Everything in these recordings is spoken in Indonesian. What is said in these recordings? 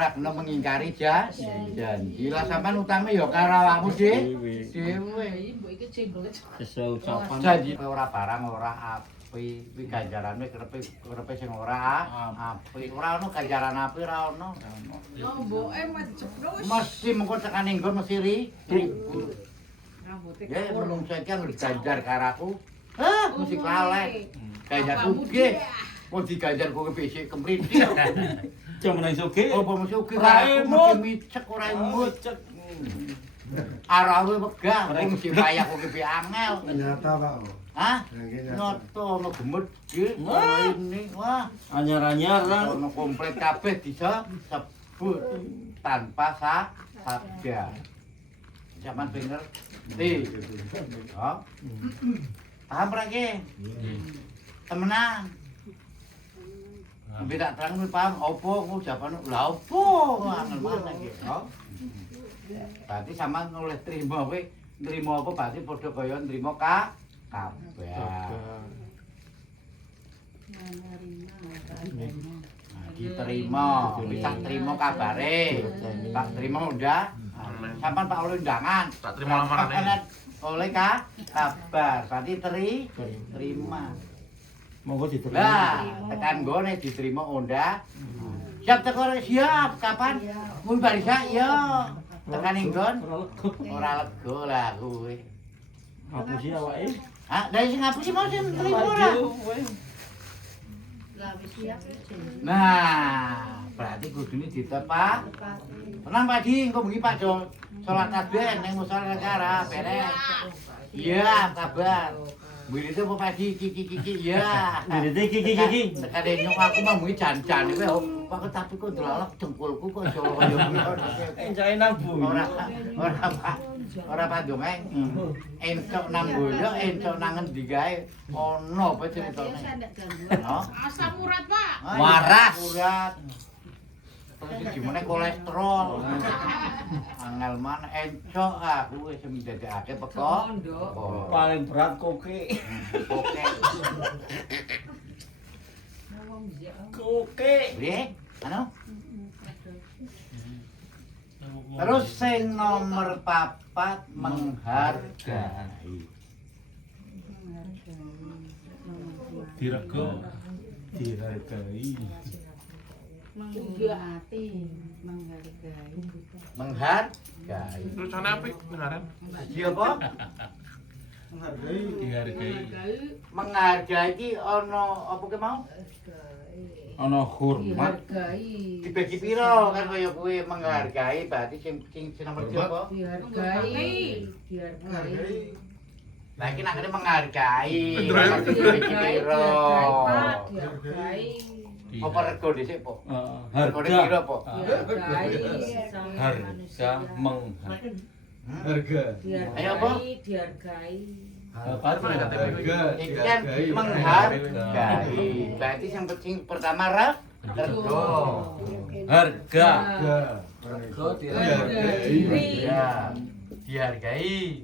ora kena mengingkari janji. Lah sampean utame ya karo awakmu dhewe. Mbok iki jenggol. Sesuai ucapan. Janji ora barang ora api, kuwi ganjarane kerepe sing ora api. Ora ono ganjaran api ora ono. Lomboke mecepno wis. Mesti mengko tekane nggon mesti ribut. Rambuté Ya menung saiki anggere ganjar karo aku. Mesti kalek. Ganjar sugih. Wong diganjar kowe pisik kemriti. Jam nang sugih. Apa mesti sugih Ora karo aku emut. mesti micek ora emut. Arawe wegah, wong mesti wayah kowe piye angel. Nyata Pak. Hah? Nyata. Nyoto ono gemedhe. Ini wah. Anyar-anyar kan. Ono komplit kabeh bisa sebut tanpa sabda. Zaman bener. Oh. Paham ora ki? Temenan. Ambil tak terang paham opo ngucapan lha opo angel mana iki. Oh. Berarti sampean oleh trimo kowe nrimo apa berarti padha kaya nrimo kabeh. Diterima, bisa terima kabare. Pak terima udah. Sampean Pak oleh undangan. Tak terima lamarane. Oleh kabar, berarti terima. Monggo diterima. Lah, tekan gone diterima undah. Siap teko siap, kapan? Mun barisa ya. Tekan nggon ora lega lah kowe. Ngapusi awake. Hah, dari sing ngapusi mau sing terima ora? Lah wis siap. Nah, berarti kudune ditepak. Tenang Pak Di, engko bengi Pak Jo salat tasbih ning musala negara beres. Iya, kabar. Wirite apa Pak Di kiki iya. Wirite kiki. Sekade nyok aku mah bengi jan-jan kowe. Pak tapi kok delalak dengkulku kok iso kaya ngono. Enjake nang bumi. Ora Pak. Ora Pak Dongeng. Encok nang boyo, encok nang endi gae ono apa ceritane. Oh. Asam urat, Pak. Waras. Urat. Terus gimana kolesterol. Angel man encok aku wis ndadekake peko. Paling berat koke. Oke. Koke. Piye? Anu? Terus sing nomor 4 menghargai. Dirego. Dihargai. Menghormati, menghargai. Menghargai. Tulisane apik beneran. Iya apa? Dihargai. Menghargai iki ana apa ke mau? Ana hormat. Dihargai. Dibagi piro kan kaya kowe menghargai berarti sing nomor 2 apa? Dihargai. Dihargai. Lah iki nak menghargai. Beneran. Dibagi piro? Dihargai. Apa rego dhisik, Po? Regane Harga. piro, Po? Dihargai. Harga menghargai. Harga. Ayo, apa? Dihargai. Iki kan menghargai. Berarti yang penting pertama rego. Harga. Harga. Dihargai. Ya, dihargai.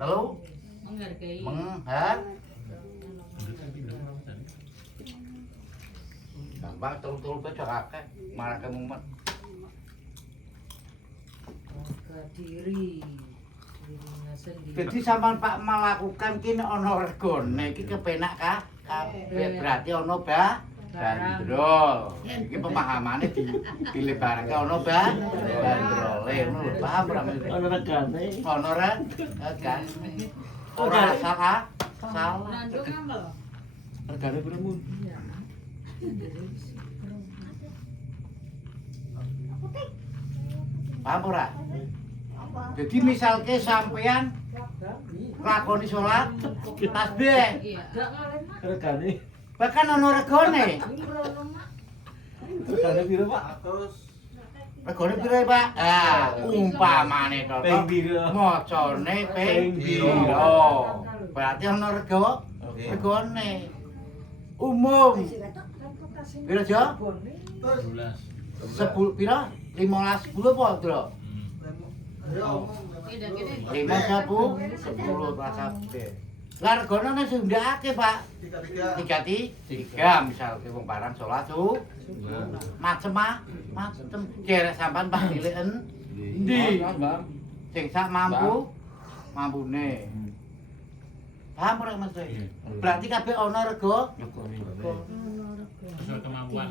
Lalu Menghargai. Gampang terus baca kakek malah ke mumet. Harga diri. Dirinya sendiri. Jadi sampean Pak melakukan kini ono regone iki kepenak kabeh berarti ono bandrol. Iki pemahamane dilebarke ono bandrole ngono lho paham ora Mas? Ana regane. Ono kan. Ora salah. Nandung ngambel. Regane piro mun? Paham ora? Jadi misalke sampean lakoni salat tasbih, Iya. Gak ngalen, Mak. Regane. bahkan ono regone. Mbrono, Mak. Regane piro, Pak? Regone piro, Pak? Ah, umpamane to. Ping piro? Macane ping Ping piro? piro. Berarti ono regone. Umum. Piro, Jo? 12. 10 piro? 15 10 apa, Bro? Kene-kene. 5 10 10 pas kabeh. Lah regane nek sing ndakake, Pak. 3 misalke wong barang salat macem kerek sampean Pak dileken ndi? Sing sak mampune. Paham ora Mas? Berarti kabeh ana rega Sesuai kemampuan.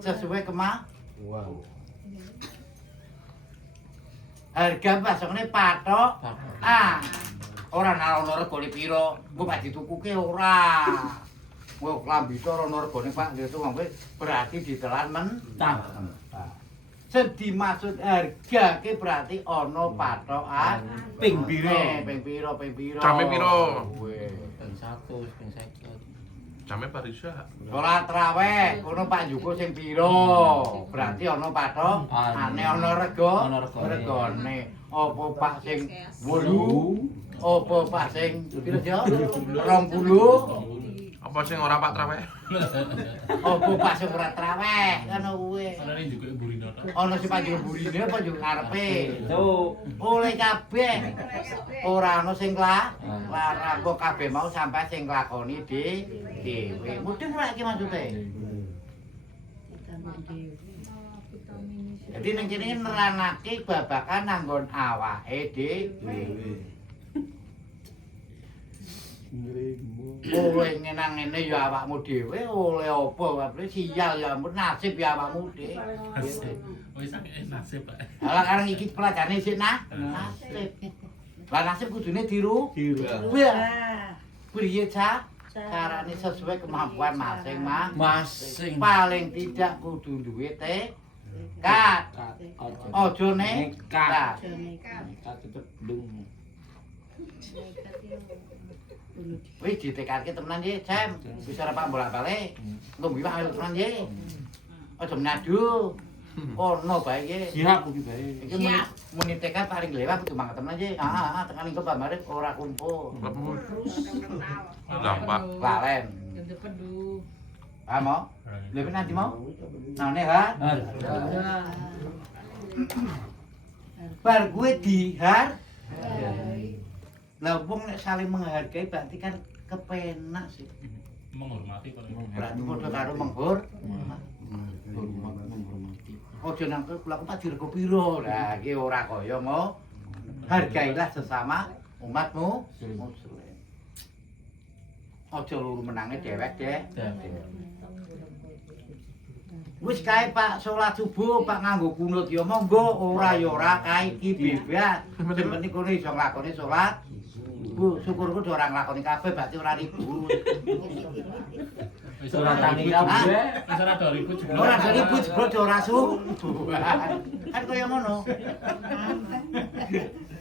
sesuai kemampuan. Harga pasone patok. Ora ana regane pira, engko Pak ditukuke ora. Kowe klambi to ana regane Pak gitu kowe berarti ditelan mentah. Sing dimaksud harga ki berarti ana patokan ping pira? Ping pira? Jame pira? Ping 100, ping 50. Jame parisa. Salat raweh, kono Pak Juko sing pira? Berarti ana patok, ane ana regane. Apa Pak sing 8? Apa Pak sing pira ya? 20? Apa sing ora Pak traweh? Apa Pak sing ora traweh? Ngono kuwi. Ana ning juga burine to. Ana sing panjang burine apa yo ngarepe. Tuh. Oleh kabeh. Ora ana sing larang kok kabeh mau sampai sing nglakoni dhewe. Mudeng ora iki maksude. Jadi ning kene nerangake babakan nanggon awake dhewe. Oleh ngenang ngene ya awakmu dhewe, oleh apa wae sial ya ampun nasib ya awakmu dhewe. Wis nasib Pak. Lah kareng iki pelajane sik nasib. Lah nasib kudune diru. Priye carane sesuai kemampuan masing-masing. Paling tidak kudu duwe tekad. Aja nekat. Tetep dung. Wis ditekadke temenan ye, Jam. Bisa ora Pak bolak-balik. Engko mbiwak ayo temenan ye. Aja menadu. Ono bae ye. Siap iki bae. Iki muni tekad paling lewat kudu mangkat temenan ye. Tekan engko pamare ora kumpul. Lah Pak. Lalen. Yang depan dulu. Mau? Lebih nanti mau? Nane ha? Bar gue dihar. Lah wong nek saling menghargai berarti kan kepenak sih. Menghormati paling. Berarti padha karo menghormati. Ojo nang kula tak dirego pira. Lah iki ora kaya mau. Hargailah sesama umatmu muslim. Ojo luru menange dewek Wis kae Pak salat subuh Pak nganggo kunut ya monggo ora ya ora kae iki bebas. Sing penting kono iso nglakoni salat. Bu, syukurku do ora nglakoni kabeh berarti ora ribut. Wis Ora tani kabeh. Wis ora do ribut juga. Ora do ribut jebul do ora kan kaya ngono.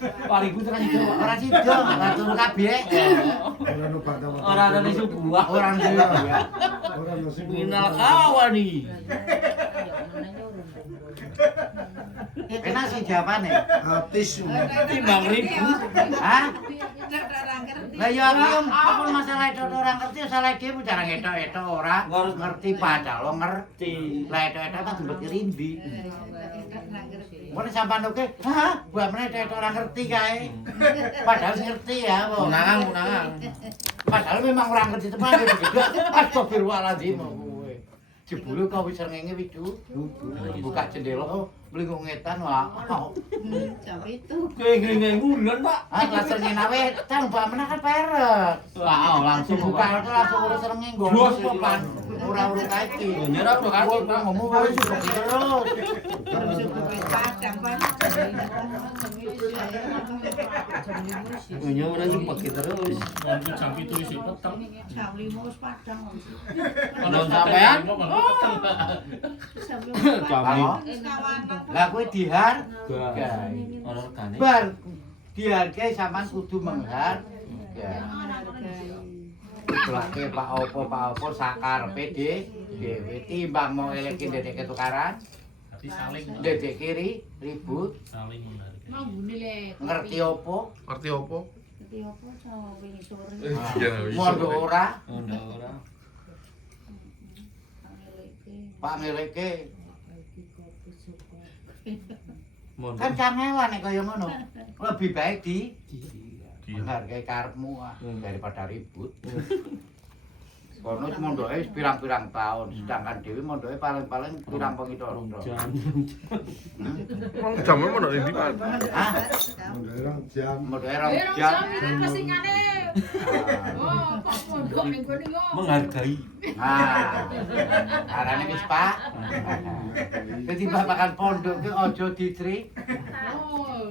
Pariku tekan itu. Ora sida, ora turu kabeh. Ora nupak ta. Ora ana subuh. Ora sida. Ora nasi. Minal kawani. Enak sih jawabane. Atis. Timbang ribut. Hah? Lah ya apa masalah itu orang ngerti salah dhewe cara etok-etok ora ngerti padahal ngerti. Lah etok-etok kan jembet rimbi. Mun sampean oke, hah, gua meneh etok ora ngerti kae. Padahal ngerti ya, Bu. Kunangan. Padahal memang ora ngerti teman gitu. Astagfirullahaladzim kowe. Jebule kau wis srengenge widu. Buka jendela mlingkung ngetan wae. Jam itu. Kowe ngene ngulon, Pak. Ah, kelas srengenge nawe, tang mbak meneh kan peret. Wah, langsung Buka itu langsung urus srengenge nggo sopan. Ora urus kae iki. Nyerap to kan. Gua ngomong wae sudah terus. Padang Pak. Punya ora pakai terus. Wong jam 7 isih peteng. Jam 5 wis padang. Non sampean? Kami. Lah kowe dihar Ora regane. bar dihargai sampean kudu menghargai. Ditolake Pak Opo sakarepe dhewe timbang mau elekin dedek ketukaran, Tapi saling dedek kiri ribut, saling menghargai. Mau buni le. ngerti opo? Ngerti opo? Ngerti apa sama wingi sore. Mondo ora, Ora. Pak ngeleke. Mon. Kan kangelan nek kaya ngono. Lebih baik di menghargai karepmu daripada ribut. Kono mondoke pirang-pirang tahun, sedangkan dhewe mondoke paling-paling pirang pengitara. Jamu mau ndi, Pak? Hah? Orang jam. Mondoke 2 jam. Oh, Pak Pondok ning kene yo. Menghargai. Nah, arane wis Pak. Dadi babakan pondok ki aja ditri. Oh,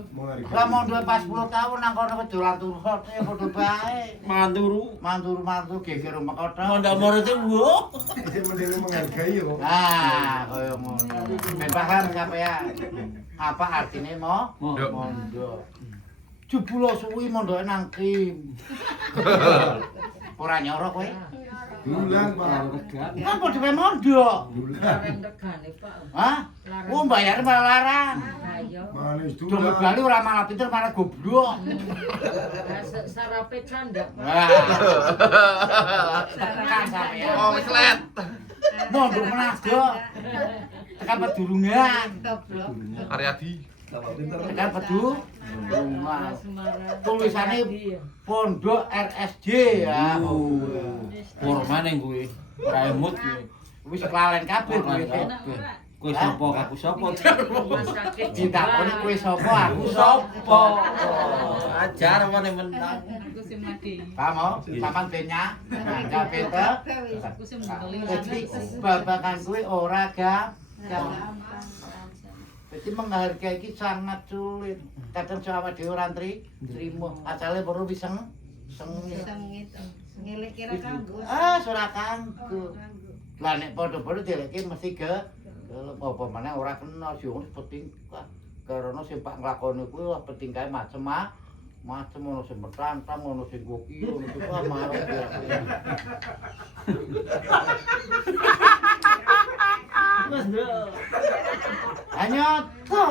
Lah mondok pas 10 tahun nang kono wis dolan turut ya padha bae. Manturu. Mantur-mantur geger mekotho. Mondok muridé wo. Ini mending menghargai ya kok. Ah, kaya ngono. Ben paham sampean. Apa artine Mondok. mondok. Jebul suwi mondoke nang Kim. Ora nyoro kowe? Bulan Pak. Kan padha wae mondok. Bulan. regane Pak. Hah? Oh, bayar malah larang. Ayo. Manis Dompet dulan. Bali ora malah pinter malah goblok. Sarape canda. Wah. Tekan sampean. Oh, wis let. Mondok menado. Tekan pedurungan. goblok. Aryadi. Tekan pedurungan. Tulisane Pondok RSJ ya. Forman yang gue. Raimut gue. Wis kelalen kabeh kowe. Kowe sapa aku sapa? Ditakoni kowe sapa aku sapa. Ajar mana menang. Aku sing mati. Kamu sampean benya. Nggak pinter. Aku sing mendeli. Jadi babakan kowe ora gampang. Jadi menghargai iki sangat sulit. Kadang awake dhewe ora trimo. Asale perlu bisa sengit. Sengit. Ngelek kira kanggo. Ah, ora kanggo. Lah nek padha-padha dileke mesti apa meneh ora kena sing penting karena sing Pak nglakoni kuwi wah penting kae macem ono sing metantang ono sing goki ono sing marah. Mas Bro. Hanya to.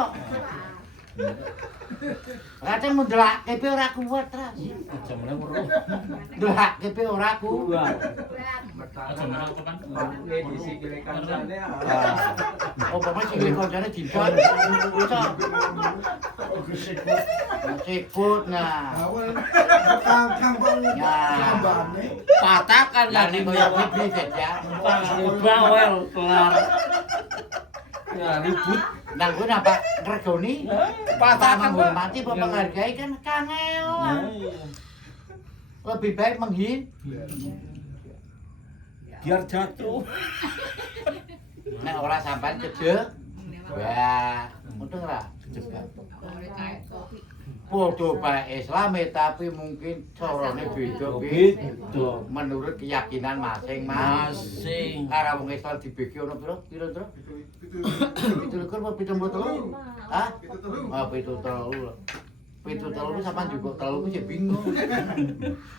Kadang mendelak kepe ora kuat ras. Aja meneh weruh. Ndelak kepe ora kuat. Aja menang tekan. Oh, bapak sing koncane dicon. Sikut nah. Awal kangkang Pak. Ya. Tambane. Patakan Lah kan nek koyo bibli ya. bawel kelar. Ya ribut. Nang kowe napa ngregoni? Patakan menghormati apa menghargai kan kangelan. Lebih baik Biar jatuh. nek ora sampean cedek. Wah, mudeng ra? Cepat. Podo bae Islame tapi mungkin carane beda Gitu. menurut keyakinan masing-masing. Masing. Karo wong Islam dibagi ono piro? Piro? 17 apa 73? Hah? Ah 73. 73 sampean juga telu sih bingung.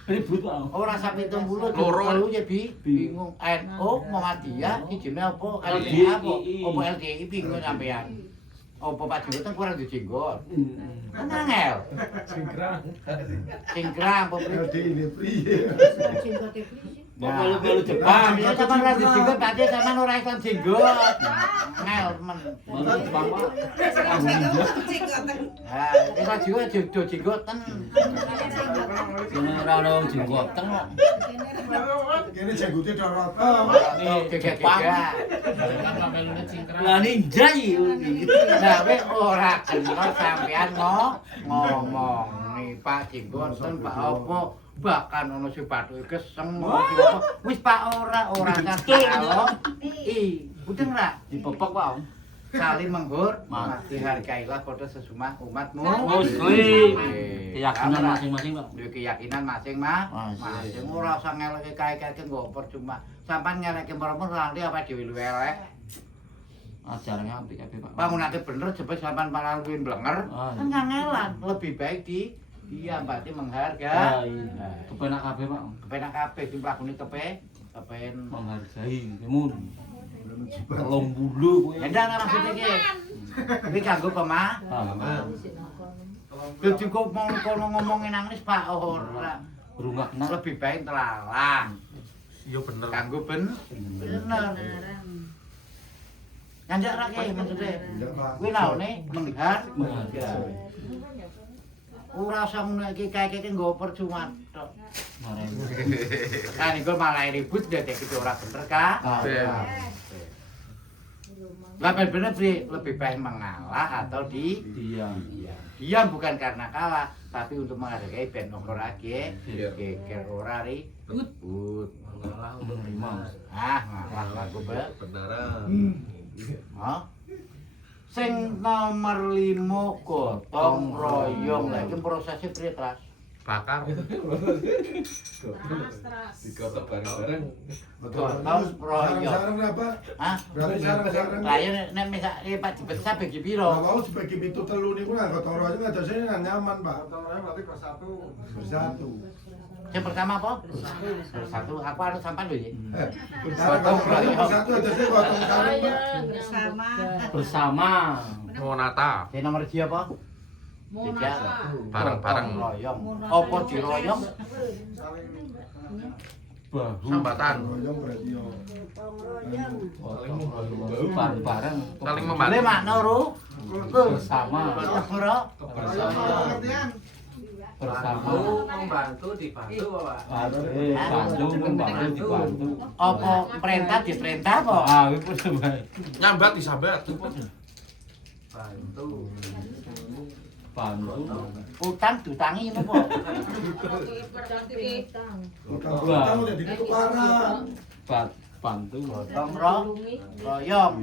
Ribut Pak. Ora sampe 70 Loro. telu ya bingung. NU Muhammadiyah iki jenenge apa? LDI apa? Apa LDI bingung sampean. Apa Pak Jenggot kurang dijenggot? Tenang el. Singkrang apa priye? Jadi ini priye. Jenggote prisi. Bapak lu Ah, Jepang. ya sampean ora dijenggot berarti sampean ora Islam jenggot. Ngel men. Jepang Pak. Ah, Islam juga do jenggoten. Ini ora ono jenggoten kok. Kene jenggute dorot. Oh, gegek-gegek. Melune cingkrang. Lah ninja iki. Nah, kowe ora kena sampean ngomong nih Pak Jenggoten Pak apa bahkan ono sing bathuke geseng apa wis Pak ora kalo mudeng ra Dipepek Pak. saling menghormati hargailah pada sesama umatmu Muslim. Keyakinan masing-masing Pak. duwe keyakinan masing-masing ora usah ngeleke kae-kae nggo percuma sampean ngeleke merem nanti apa dhewe luwe elek Ajarnya apik kabeh Pak. bangunake bener jebul sampean malah luwih blenger kan ngangelan lebih baik dia berarti menghargai Kepenak kabeh Pak. kepenak kabeh dimlakune kepen Menghargai mun. 30 kowe. Endah nang maksud iki. Iki kanggo pemahaman. Dadi kok ngomongin nang wis Pak ora. Rungokna. Lebih baik telalang. Iya bener. Kanggo bener. Nyanjak ra ki maksudnya. Enggak Pak. Kuwi naone menghargai. ora usah ngono iki kae nggo percuma tok. Marah. Kan iku malah ribut dadi iki ora bener ka. Lah bener piye lebih baik mengalah atau Diam. diam bukan karena kalah tapi untuk menghargai ben ngorake geger ora ribut. Mengalah untuk menerima. Ngalah lagu Beneran. Sing nomor 5 gotong royong. Lah iki prosesnya piye, Tras? Bakar. Digotok bareng-bareng. Gotong royong. Sarang berapa? Hah? Berarti sarang-sarang. Lah ya nek misake Pak dibesar bagi piro? Lah mau dibagi pitu telu niku nang gotong royong adose nyaman, Pak. Gotong royong berarti bersatu. Bersatu. Yang pertama apa? Bersatu. Aku harus sampai lho ya. Gotong royong bersatu adose gotong sarung, Pak. Bersama. Bersama. Monata. Yang nomor dia apa? Tiga. Bareng-bareng. Gotong royong. Apa diroyong? Bahu. Sambatan. Royong berarti yo. Bareng-bareng. Saling Boleh membantu. makna ro? Bersama. Ora. Bersama. Membantu dibantu Bapak. Bantu membantu dibantu. Apa perintah diperintah apa? Ah, itu sebaik. Nyambat disambat. Bantu. Bantu. Utang diutangi apa? Utang udah ditukaran. Bantu. Gotong royong.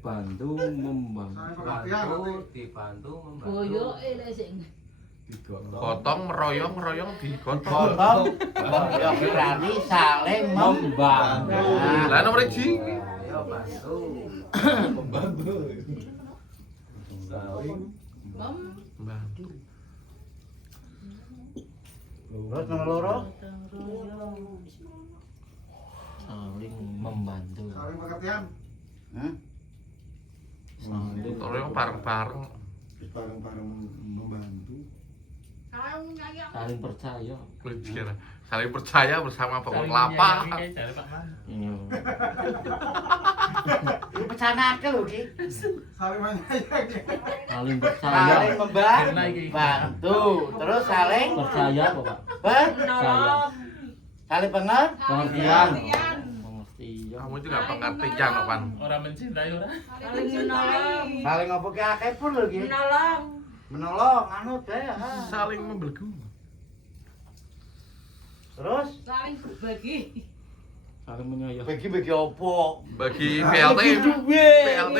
Bantu membantu. Bantu dibantu membantu. Boyo sing. Gotong meroyong digotong. Gotong royong berarti saling Membantu. Lah nomor 1. Ayo bantu. Membantu. Saling. Membantu. Terus nomor loro? Saling membantu. Saling pengertian. Saling Royong bareng-bareng. Bareng-bareng membantu. saling percaya. Saling percaya bersama bangun kelapa. Iya. Pecanake lho iki. Saling menyayangi. Saling percaya. Saling membantu. Terus saling Percaya kok, Pak. Percaya. saling pengertian. Pengertian. Pengertian. Kamu itu gak pengertian kok, Pan. Orang mencintai orang. Saling menolong. Saling apa ki akeh pun lho iki. Menolong. Menolong anu deh. Saling membelgu. Terus Saling berbagi. Saling menyayang. bagi-bagi opo? Bagi PLT. PLT.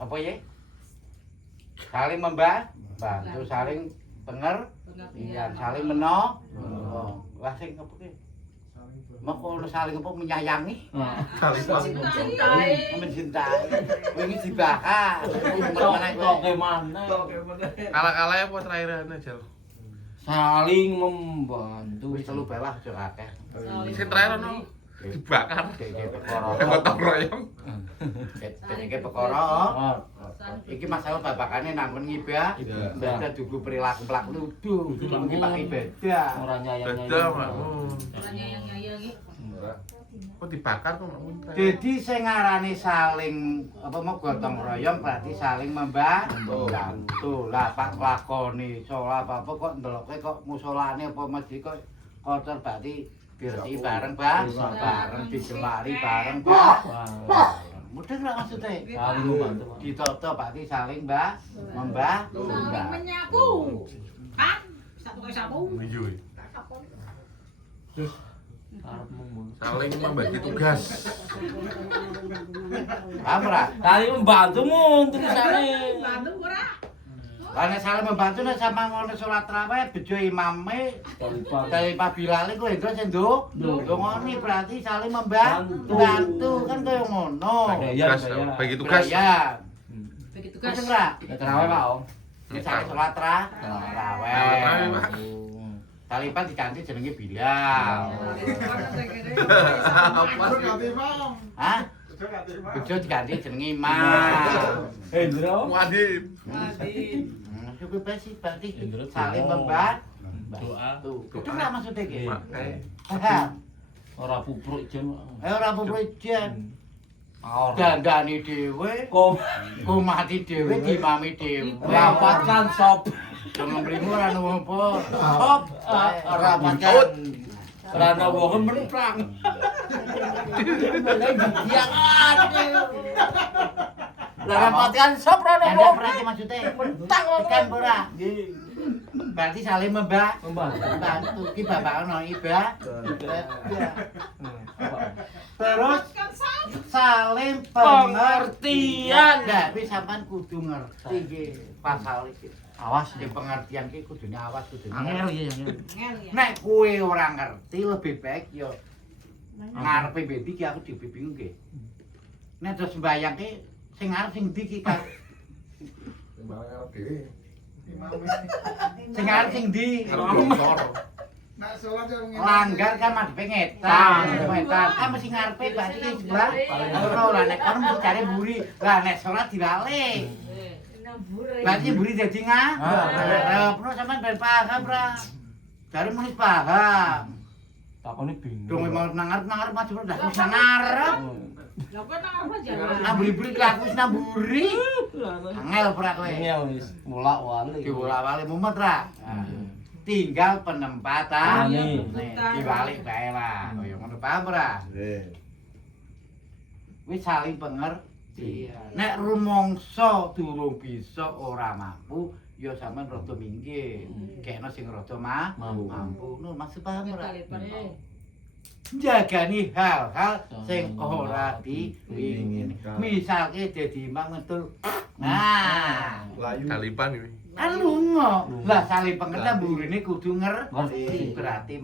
Apa ya? Saling membantu, saling pengertian, saling menolong. Lah sing apa ki? Moko saling apa menyayangi, Saling mencintai. Wingi dibakar. Oke mana? Kalah-kalahnya apa terakhirannya, Jal? Saling membantu. Wis telu bawah aja akeh. Sing terakhir ono dibakar. Dek perkara. Gotong royong. Dek perkara. Iki masalah babakane namun ngibah. Beda dugu perilaku ludu. Iki pakai beda. Orang nyayang. Beda, Pak. Orang nyayang-nyayangi. Kok dibakar kok nggak muntah? Jadi sing ngarani saling apa mau gotong royong berarti saling membantu. Lah Pak lakoni salat apa kok ndeloke kok musolane apa masjid kok kotor berarti bersih bareng bareng digelari bareng Mudeng lah maksudnya. Saling membantu. Ditoto berarti saling membantu. Saling menyapu. Kan? Satu kali sapu. Iya. Saling Saling membagi tugas. Paham ora? membantu mun tulisane. Bantu ora? Lah nek saling membantu nek sama ngono salat tarawih bejo imame dari Pak Bilal iku itu sing ndongoni berarti saling membantu kan kaya ngono. Tugas, bagi tugas. Ya. Begitu Tugas guys. ora? Terawih, Pak Om. Iki sak salat tarawih. Pak. Taliban diganti jenenge Bilal. Hah? Bejo diganti jenenge Imam. Hendro. Wadid. Cukup basi berarti Indra saling doa. membantu. Itu lah maksudnya ki. Pakai. Paham? Ora pupruk jen. Ora apa-apa jen. Dandani dhewe, mati dhewe, dimami dhewe. Rapatkan sop. Jangan mrimu ora ono apa. Sop, rapatkan. Ora ana wong menprang. Rapatkan sop ora ana Anda wong. berarti maksudnya mentang tekan ora. Berarti saling membantu. Ki bapak ono iba. Terus saling pengertian. Tapi sampean kudu ngerti iki pasal iki. Awas iki pengertian ki kudune awas kudune. Angel ya. Nek kowe ora ngerti lebih baik yo ngarepe bebi ki aku dibingung ki. Nek terus sembayang ki sing arep sing ndi ki Kak? Sembayang dhewe. Sing arep sing ndi? Nak salat yang Langgar kan madhepe ngetan. Ngetan kan mesti ngarepe berarti ki sebelah. Ora ora nek kono mesti cari mburi. Lah nek salat diwale. Berarti mburi dadi ngarep. Ngono sampean ben paham ra. Dari muni paham. Takone bingung. Dong mau nangarep maju ora dak bisa ngarep. Lah kok nang apa jalan? Namburi-buri laku wis namburi. Angel ora kowe. Angel wis bolak-balik. Dibolak-balik mumet ra. Tinggal penempatan. Nih, dibalik bae lah. Kaya ngono paham ora? Wis saling pengertian. Nek rumangsa durung bisa ora mampu, ya sampean rada minggir. Kekno sing rada mampu. Ngono maksud paham ora? Jagani hal-hal sing ora diwingin. Misalke dadi imam ngetul. Nah, Kalipan ini. kan lunga. Lah saling pengertian burine kudu ngerti. Berarti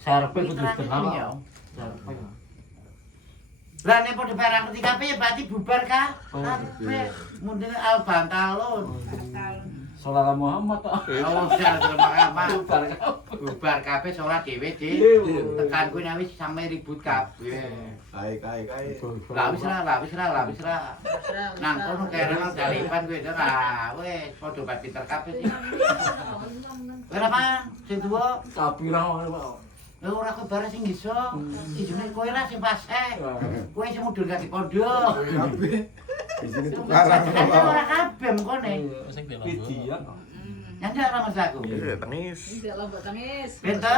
Sarepe kudu setengah. Lah nek padha barang ngerti kabeh ya berarti bubar kabeh. Mundine albantalun. Salat Muhammad tok. Oh, sak bubar kabeh salat dhewe tekan kuwi nek wis sampe ribut kabeh. Kai. Lah wis ra. Nang kono kere nang dalipan kuwi ora. Wis padha bae pinter kabeh sih. Kenapa? Sing tuwa Kapira ngono, Pak. lha ora kebar sing iso. Ijine kowe ra sing paseh. Kowe sing mudhun gak di pondok. Kabeh. Di sini tukaran. Ora kabeh mengkone. Sing delok. Pidian. Nyanda ra Mas aku. Iya, tangis. Tidak lombok tangis. Benta?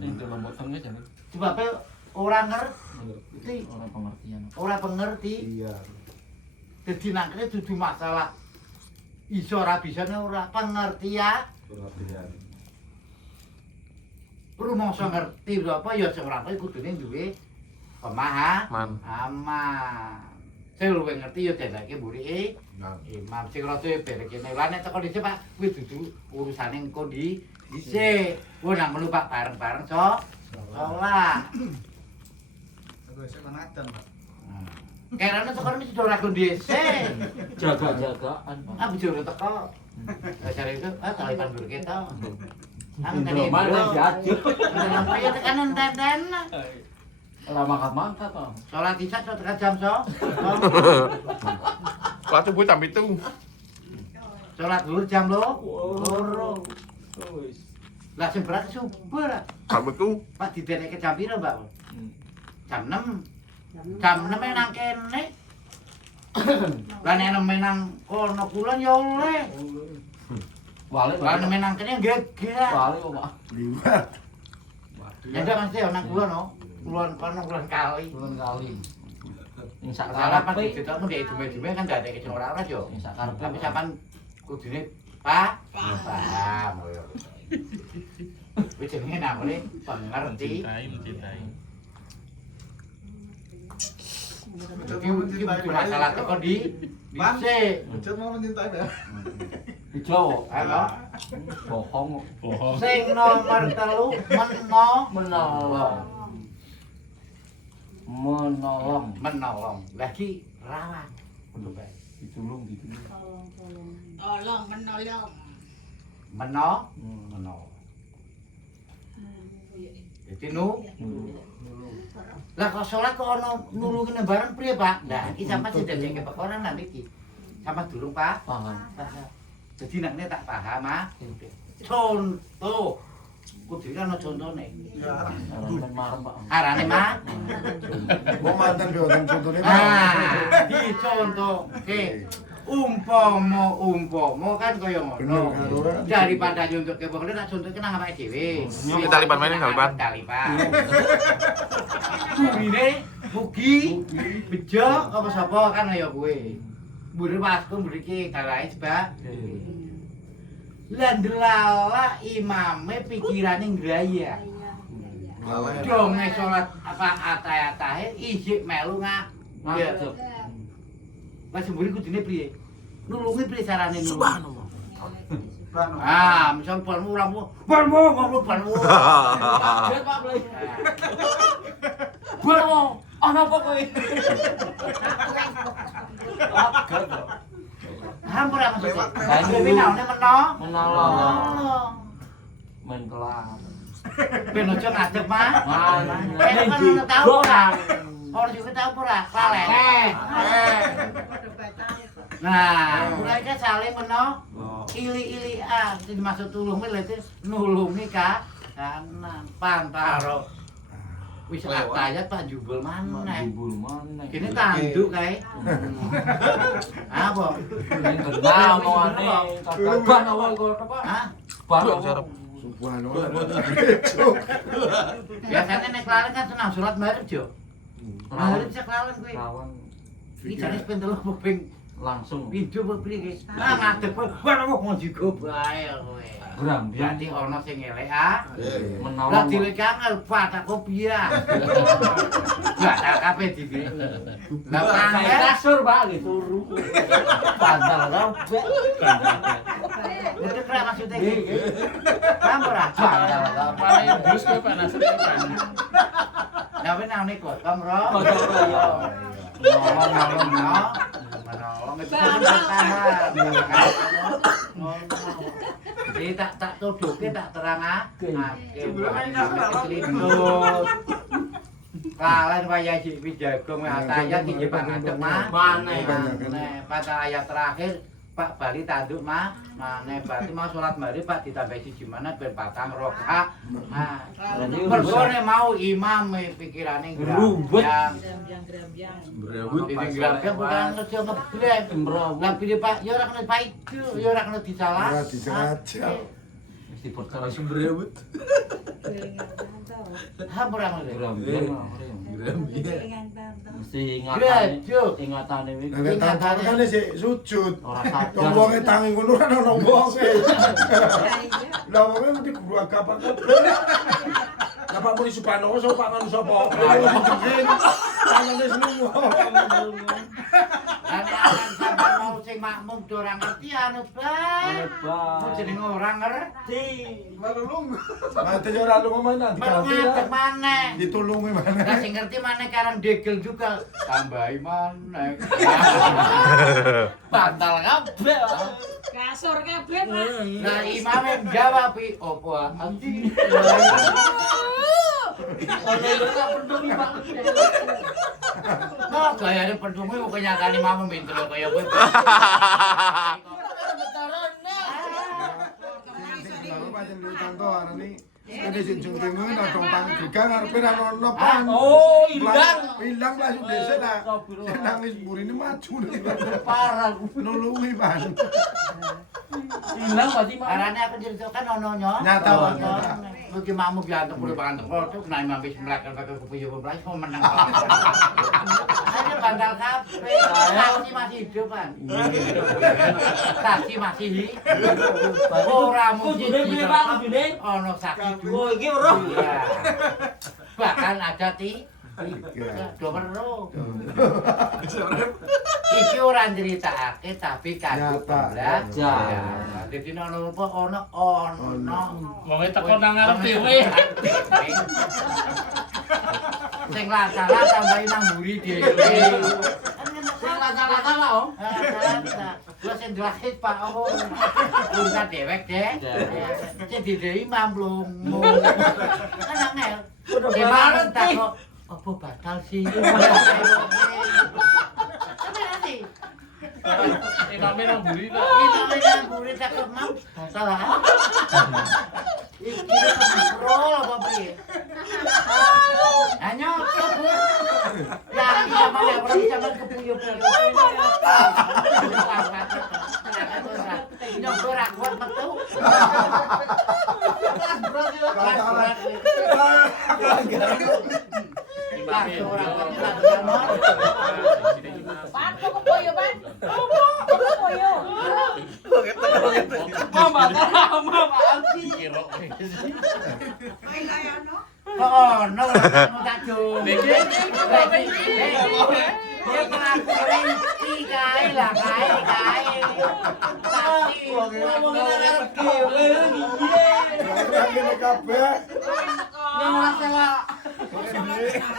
Sing delok tengah jan. Sebab ora ngerti, Ora pengertian. ora pengerti. Iya. Dadi nangkene dudu masalah iso ora bisane ora pengertian. Perhatian. Rumangsa ngerti apa ya sing ora kudune duwe pemahaman. Aman. Sing luwih ngerti ya dadake mburi imam sing rada berekene. Lah nek teko dhisik Pak, kuwi dudu urusane engko dhisik. Wah nang melu Pak bareng-bareng sholat. Aku isih manatan, Pak. Kerane teko mesti ora dhisik. Jaga-jagaan, Pak. Ah bojone teko. Cari itu, kalipan dulu kita. Ang Mana jatuh. Kenapa ya tekanan dandan? Ora mangkat-mangkat to. Sholat isya tekan jam so. Sholat subuh jam itu. Sholat dulu jam lo. Loro. Wis. Lah sing berat subuh lah. Jam itu. Pak dideneke jam piro, Mbak? Jam 6. Jam 6 nang kene. Lah nek nang kono kulon ya oleh. Wale. Lah nek nang kene geger. Wale kok, Pak. Liwat. Ya ndak mesti nang kulon no. Kulon kono kulon kali. Turun kali. Ing sak Salah pas karepe. dicetakmu ndek dume-dume kan ndak ada kecil ora-ora yo. Ing sak karepe. Tapi sampean kudune paham. Wis jenenge namane pengerti. Mencintai. Iki masalah teko di dhisik. Bocor mau mencintai ya. Dijowo. Halo. Bohong. Bohong. Sing nomor 3 menolong. Lagi rawan. Untuk bae. Ditulung. Tolong menolong. Menolong. Jadi lah kok sholat kok ono nulungin bareng priye Pak? Nah iki sampean sing dadi kepekoran nang iki. Sampeyan durung Pak? Paham. Jadi nek tak paham ah. Contoh Kudu kan contone. Arang marem Pak. Arane mah. Wong mantan beoten contone. Ah, dicontohke. Umpama kan kaya ngono. Daripada nyuntukke wong liya tak contohke nang awake dhewe. Ini talipan mana, talipan? Talipan. Bubine mugi bejo apa sapa kan kaya kowe. Mburi wasku mriki kalahe sebab lan delala imame pikirane ngraya. Donge salat apa ataya-atahe isik melu ngadeg. Mas mburi kudune priye? Nulungi priye carane nulungi? Subhanallah. Ah, misal banmu uramu, banmu. Kaget Pak Blay. Banmu, ana apa kowe? Hampura maksudnya. Kowe naone Menolong. Men kelar. Ben aja ngadeg mah. Mana? Kan tahu ora? Ora juga tahu ora? Laleh. Nah, mulai kan saling meno ili-ili dimaksud tulung lete nulungi ka kanan pantaro. Wis ataya tak jubul maneh. Jubul maneh. Kene tanduk kae. Apa? Kenal moane kagak awal kok apa? Hah? Barang. Subhanallah. Biasanya nek lalen kan senang surat marip jo. Marip cek lalen kuwi. Kawan Iki jane pentelo ping langsung video apa priye? Ah ngadeg barang wong juga bae kowe. gram Berarti ana sing elek ah. Lah menolong. dhewe kangel patak kopiah. Lah kabeh dhewe. Lah Kayak kangel kasur Pak nggih turu. Pandal kabeh. Itu kira maksudnya gitu. Paham ora? Pandal kabeh. Paling dus kowe Pak Nasir kan. Nah, wis nang niku, kamro. Menolong itu kan bertahan. Jadi tak tuduhke tak terangake. Kalian waya iki jagung ataya iki Pak ngadeg mah. Maneh. Pada ayat terakhir Pak Bali tanduk mah. Maneh berarti mau salat maghrib Pak ditambahi siji mana ben 4 rakaat. Nah, mergone mau imam pikirane Ruwet. Grambang bukan kerja ngeblek. Lah pilih Pak, ya ora kena Pak itu, ya ora kena disalah. Ora disengaja. Mesti perkara Sembrewet. Ha ora ngono. mesti Grajuk. ingatane iki Nek tangan kan sik sujud. ora sadar. Wong wonge tangi ngono kan ana wonge. Lah wonge mesti kudu agak-agak. Lah Pak Muri Subhanowo sapa Pak sapa? Tangane semua. Ane akan sampean mau sing makmum do ora ngerti anu bae. Mau jenenge ora ngerti. Mate yo ora lunga mana Ngadeg maneh. ditulungi mana. Lah sing ngerti maneh karang degel juga. Tambahi maneh. Bantal kabeh. Kasur kabeh, Pak. Nah, imame jawab opo ati. Nah, gayane pendungu kok nyakani mamu minter kaya kowe. Ini sing timun atau pang juga ngarepe ra ono pan. Oh, ilang. Ilang lah sudah desa lah. Nangis burine maju. Parah. Nulungi pan. Ilang berarti mah. Arane aku ceritakan ono-ono. Nyata, Pak, nyata. Mungkin mamu biantuk boleh pangan tengkol, kena imam wis melakukan pakai kupu-kupu belas, mau menang. Ada bandal kafe, saksi masih hidup kan? Saksi masih hidup. Orang mungkin hidup. Ono saksi dulu. Oh, iki ora. Bahkan ada dua perlu. Iki ora nyeritakake tapi kanggo pembelajaran. Dadi ono apa ono. Wong teko nang ngarep dhewe. Sing lasalah tambahi nang mburi dhewe. Sing lasalah lah Om. Wes sing jelas Pak Om. Urusan dewek deh. Sing didhei imam mlungu. Kan angel. Gimana tak kok apa batal sih? Imame nang mburi ta. Itu yang buri tak kemam, batal ah. Iki pro apa piye? Hanya ya sama ya orang zaman kepuyuh. Nyogor aku metu. Pan kok kepoyo, Pan? Kepoyo. Mama, Aldi. Kira Main layano. Oh, no, tak jom. Dia mengaku rinci kae lah, kae. Tapi ngomongnya dhewe Kene kabeh. yang masalah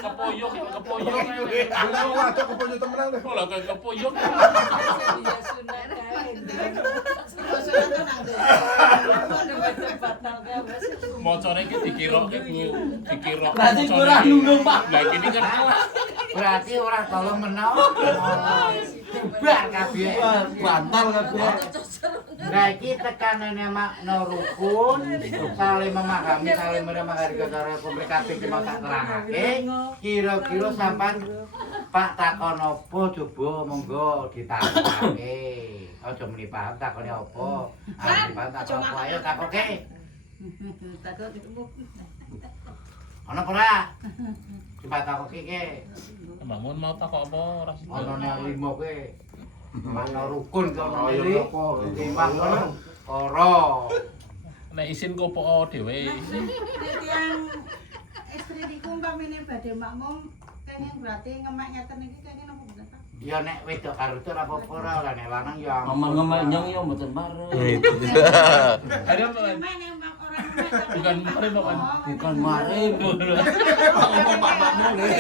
kepoyok. Belum wadah kepoyo temenan deh. Kok lah kayak kepoyok. Mocore iki dikira Bu. Dikira. Berarti kurang nunggu, Pak. Lah ini kan alah. berarti orang tolong menawa. Bubar kabeh. Bantal kabeh. Nah, iki tekanane makna rukun, saling memahami, saling memahami cara komunikasi ki mau tak terangake. Kira-kira sampean Pak takon apa coba monggo ditakokake. Aja muni paham takone apa. Paham takon apa ayo takoke. Ana apa ora? Coba takoke iki. Mamun mau takok apa ora sida. Ana nang limo kowe. Makna rukun kono iki. Timbang kono ora. Nek isin kopo dhewe. Yang istri diku umpamine badhe makmum kenging berarti ngemek ngeten iki kenging napa mboten Pak? Ya nek wedok karo itu ora apa-apa ora, lah nek lanang ya Ngomong-ngomong nyong ya mboten bareng. Ada apa kan? Ngemek nembak orang ngemek tapi Bukan mari Pak. Bukan mari. Ngomong Pak Makmum nih.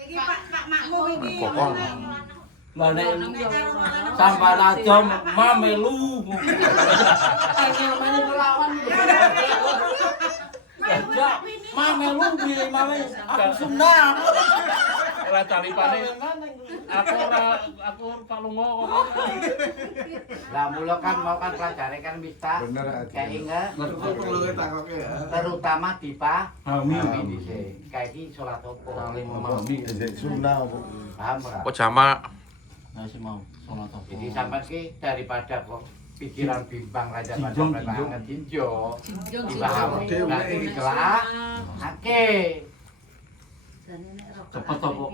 Iki Pak makmum iki. Pokok. Lah nek sampean aja mamelu. Pengen main kelawan. Ya, mamelu piye mame? Aku sunah. Ora calipane. Aku Pak Lungo kok. lah mula kan mau kan pelajare kan bisa. Bener aja. Kayak enggak ya. terutama di Amin. dhisik. Kayak iki salat opo? Saling memahami. Sunah. Paham ora? Kok jamak? Nah, sih mau sholat apa? Jadi sampean ki daripada kok pikiran bimbang raja pada Jinjong, banget jinjo. Jinjong, Dipahami. jinjong. Berarti dikelah. Oke. Cepet apa?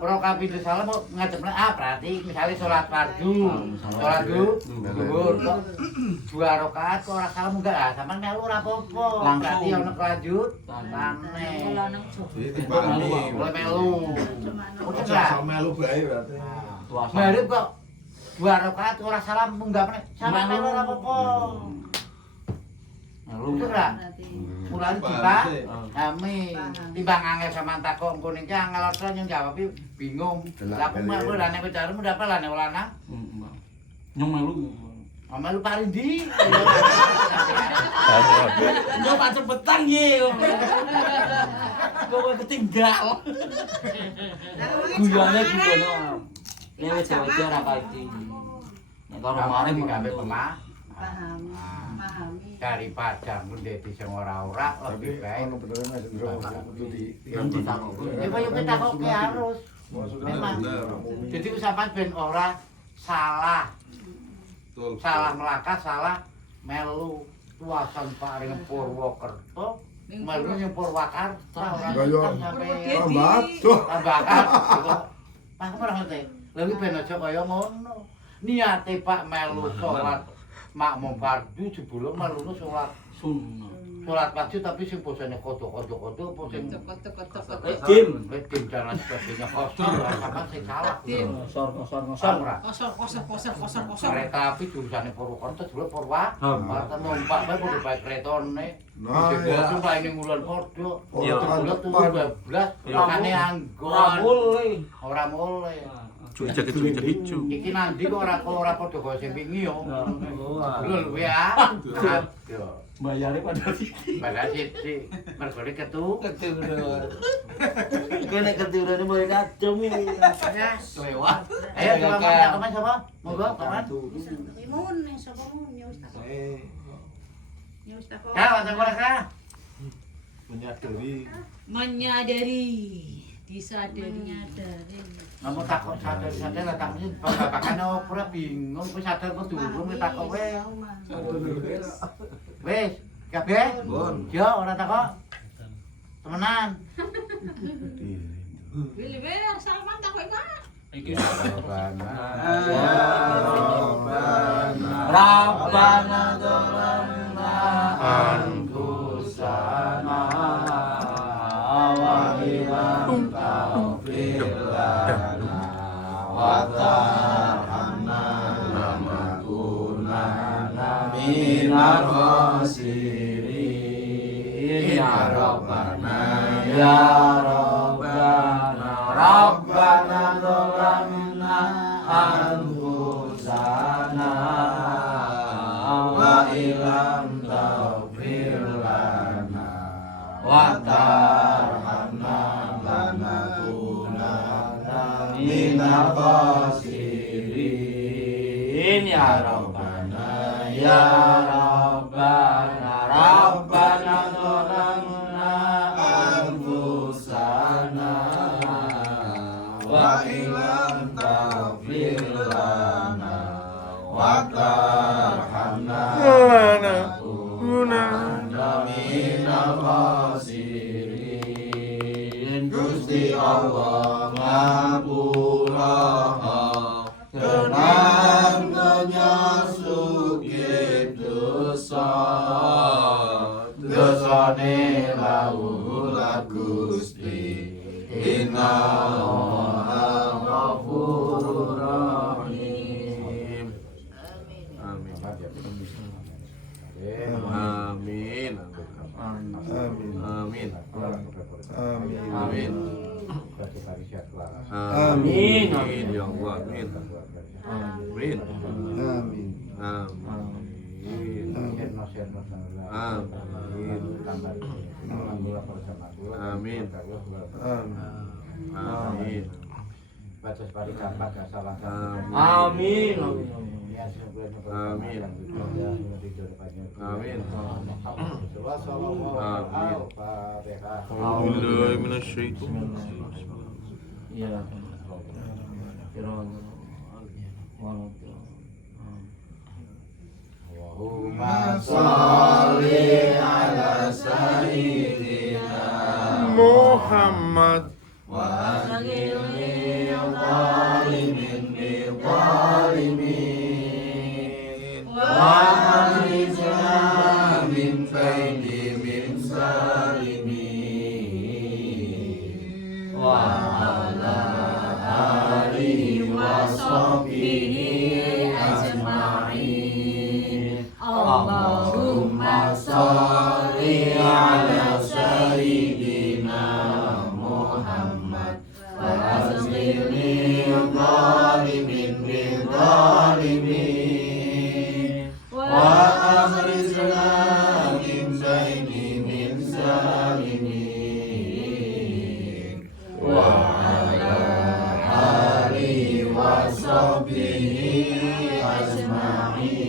Ora kapindho salam kok ngadep berarti misalnya salat fardu. Salat zuhur kok 2 rakaat kok ora salam enggak ah, sampean melu ora apa-apa. Langsung. Berarti ono kelanjutane. Boleh melu. Udah lah. Melu bae berarti. Puasa. Mari kok 2 rakaat ora salam munggah meneh. Sampeyan melu ora apa-apa. Lalu Udah lah. Mulane tiba kami timbang angel sama takok engko niki angel ora yang jawab bingung. Lah aku melu lah nek bicara mudah apa lah nek lanang. nyong melu. Melu parindi. Yo pak cepetan ye. Kok ketinggal. Guyane guyane. Nek wis wae ora pati. Nek karo mare kabeh pemah. Pahami, memahami. Daripada mundhe sing ora-ora lebih baik. Ono bener Mas Indro kudu di Ya kaya kita kok harus. Memang. Jadi usapan ben ora salah. Salah melangkah, salah melu tuasan paring Purwokerto, melu ning Purwakarta ora sampai Tambah. Tuh. tambahan. Pak ora ngerti. Lha iki ben aja kaya ngono. Niate Pak melu salat makmum fardu jebul melu salat sunnah. salat wajib tapi sing bosane kodo-kodo apa sing Dim. wedim dan sebagainya kosong sama sing salah. Kosor. Ora. Kosor. Kereta api jurusannya Purwokerto dulu Purwakarta numpak bae kudu bae kretone. Nah, Sing ya. numpak ning ngulon padha. Iya. Bulan tuwa 12 makane anggon. Ora mulai. Cuy jaket hijau. Iki nanti kok ora padha kaya sing wingi yo. Lho ya. Aduh. Bayare pada sini. Padahal sih mergone ketu. Kene keturane mulai kacung iki. Lewat. Ayo kita teman sapa? Monggo teman. Imun ning sapa mun ya wis tak. Ya wis tak kok. Ya, wonten mereka. Menyadari, disadari. Namun takut sadar lah takutnya babakan ora bingung wis sadar kok durung takut wae. Wis, kabeh? Yo ora takut. Temenan. Wili wer salaman tak kowe Pak. Iki Rabbana dzalamna anfusana wa illam taghfir lana wa tarhamna lanakunanna minal khasirin ya Rabbana ya Rabbana Rabbana dzalamna anfusana wa illam taghfir lana wa tarhamna lanakunanna minal khasirin ya Rabbana ya Rabbana Rabbana dzalamna anfusana wa illam taghfir lana wa tarhamna lanakunanna minal khasirin Gusti Allah ngapura tenang menyusukit dosa dosane laulat Gusti Inna Ghafurur Rahim. Amin. Amin. Amin. Amin. Amin. Amin ya Allah. Amin. Amin. Amin. Amin. Amin. Baca sekali kapak salah. Amin. Amin. Amin. Alhamdulillah minasyaitonir Iya. Allahumma sholli ala sayyidina Muhammad wa aghfirli zalimin bi zalimin wa akhrijna min kaidi min zalimin wa ala alihi wa sahbihi ajma'in Allahumma sholli ala sayyidina Muhammad wa aghfirli zalimin bil zalimin wa akhrijna min zaini min zalimin wa ala alihi wa sahbihi ajma'in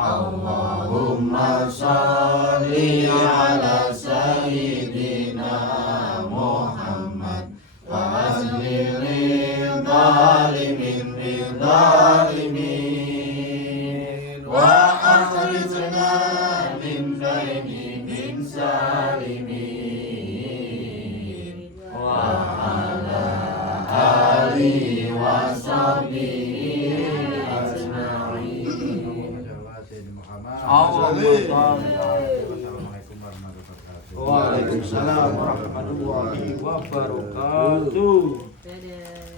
Allahumma sholli ala sayyidina Muhammad wa aghfirli zalimin bil zalimin wa akhrijna min zaini min zalimin wa ala alihi wa sahbihi ajma'in Waalaikumsalam warahmatullahi wabarakatuh. Dadah.